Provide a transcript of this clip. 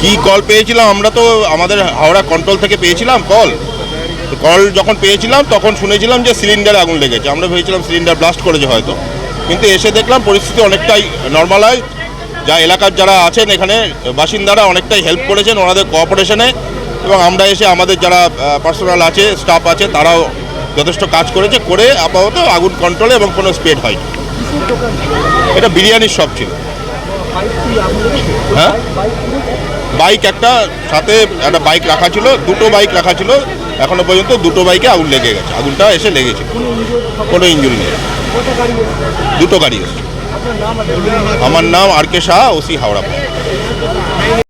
কি কল পেয়েছিলাম আমরা, তো আমাদের হাওড়া কন্ট্রোল থেকে পেয়েছিলাম কল যখন পেয়েছিলাম তখন শুনেছিলাম যে সিলিন্ডারে আগুন লেগেছে। আমরা ভেবেছিলাম সিলিন্ডার ব্লাস্ট করেছে হয়তো, কিন্তু এসে দেখলাম পরিস্থিতি অনেকটাই নর্মালাইজ। যা এলাকার যারা আছেন এখানে বাসিন্দারা অনেকটাই হেল্প করেছেন ওনাদের কোঅপারেশনে, এবং আমরা এসে আমাদের যারা পার্সোনাল আছে, স্টাফ আছে, তারাও যথেষ্ট কাজ করেছে, করে আপাতত আগুন কন্ট্রোলে এবং কোনো স্প্রেড হয়নি। এটা বিরিয়ানির শপ ছিল। হ্যাঁ, বাইক একটা, সাথে একটা বাইক রাখা ছিল, দুটো বাইক রাখা ছিল। এখনো পর্যন্ত দুটো বাইকে আগুন লেগে গেছে, আগুনটা এসে লেগেছে, কোনো ইঞ্জুরি নেই। দুটো গাড়ি এসেছে। আমার নাম আর কে শাহ, ওসি হাওড়া।